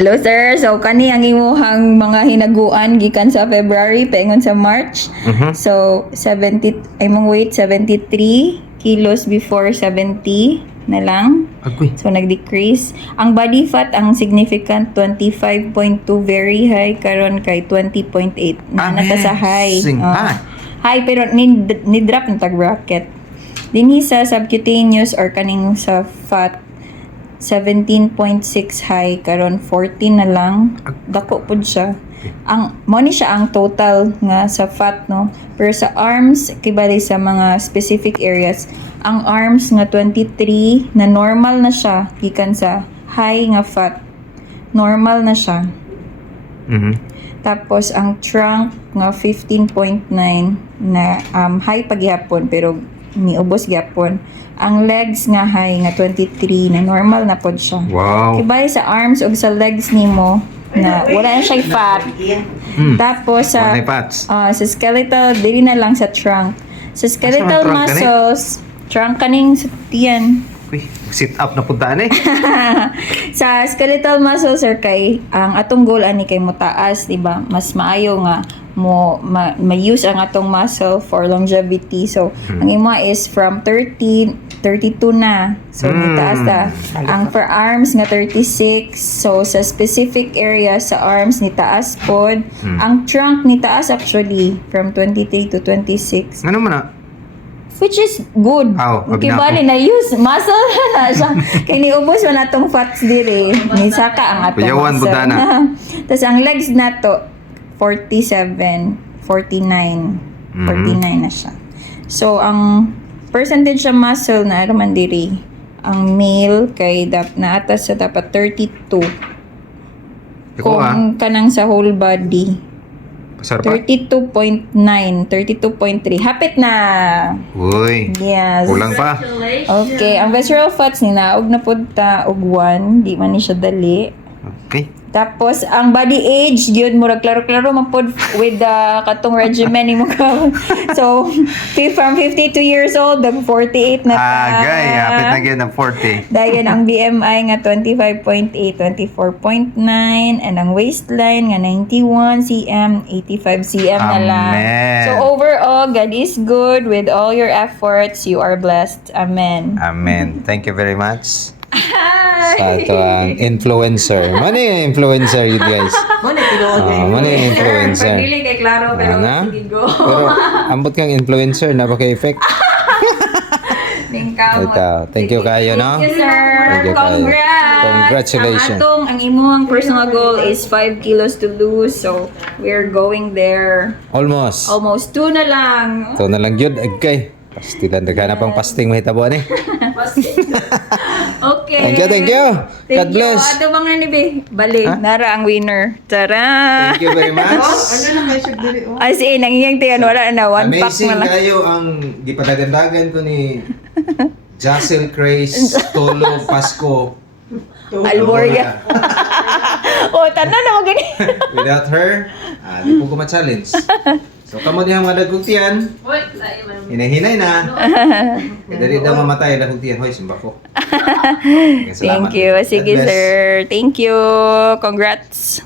Hello sir, so kani ang imuhang mga hinaguan gikan sa February paingon sa March. So 70 imong weight 73 kilos before 70 na lang. Agoy. So nag-decrease. Ang body fat ang significant 25.2 very high karon kay 20.8. Na nata sa high. Amazing. High pero ni drop na tag bracket. Dinhi sa subcutaneous or kaning sa fat 17.6 high karon 14 na lang, dako pud siya. Ang mo ni siya ang total nga sa fat, no, pero sa arms kibali sa mga specific areas, ang arms nga 23 na normal na siya gikan sa high nga fat, normal na siya. Tapos ang trunk nga 15.9 na high pagyapon pero niubos gyapon. Ang legs nga high nga 23 na normal na pod siya. Wow. Kibay sa arms ug sa legs nimo na wala na siya fat. Tapos sa Wala fats. sa skeletal dili na lang sa trunk. Sa skeletal trunk kani? muscles, trunk kaning sa tiyan. Uy, sit up na puntaan eh. Sa skeletal muscles sir kay ang atong goal ani kay mo taas, di ba? Mas maayo nga mo ma-use ang atong muscle for longevity. So ang imo is from 32 na. So nitaas ta. Ang for arms nga 36. So sa specific area sa arms nitaas pod. Ang trunk nitaas actually from 23 to 26. Ano man na? Which is good. Okay, bali na use muscle na siya. Kay niubos man atong fats dire. Ni saka ang atong Kuyawan, muscle. budana. Tapos ang legs nato 47, 49. 49 na siya. So ang percentage sa muscle na raman dire, ang male kay naatas sa dapat 32. Ikaw Kung kanang sa whole body Pasar pa? 32.9, 32.3. Hapit na. Uy. Yes. Kulang pa. Okay, ang visceral fats ni naog na pud ta og 1, di man ni siya dali. Okay. Tapos ang body age gyud murag klaro-klaro man pod with the katong regimen nimo ka. So, from 52 years old to 48 na ta. Agay, hapit na gyud ang 40. Dayon ang BMI nga 25.8, 24.9 and ang waistline nga 91 cm, 85 cm na lang. Amen. So overall, God is good with all your efforts. You are blessed. Amen. Amen. Thank you very much. Sa ito ang influencer. Mano yung influencer yun guys? Mano yung influencer? Pagdili kay klaro pero sige go. Pero ambot kang influencer na baka-effect. Ito. Thank you kayo, no? Thank you, sir. Thank you kayo. Congrats. Congratulations. Ang imuhang personal goal is 5 kilos to lose. So, we're going there. Almost. Almost 2 na lang. Ito na lang yun. Okay. Pastilan, naghanap ang pasting mahitabuan eh. Okay. Thank you. God bless. Ato bang nanibi? Bali, Nara ang winner. Tara! Thank you very much. As in, nanginging tiyan, wala na. One pack Amazing na lang. kayo ang gipadagandagan ko ni Jacel Craze, Tolo, Pasko, Alboria. Oh, tanan na mo gani. Without her, di po ko ma-challenge. So, kamo diha mga dagugtian. Hinahinay na. Dali daw mamatay dagugtian. Hoy, simba ko. Thank you. Sige, sir. Thank you. Congrats.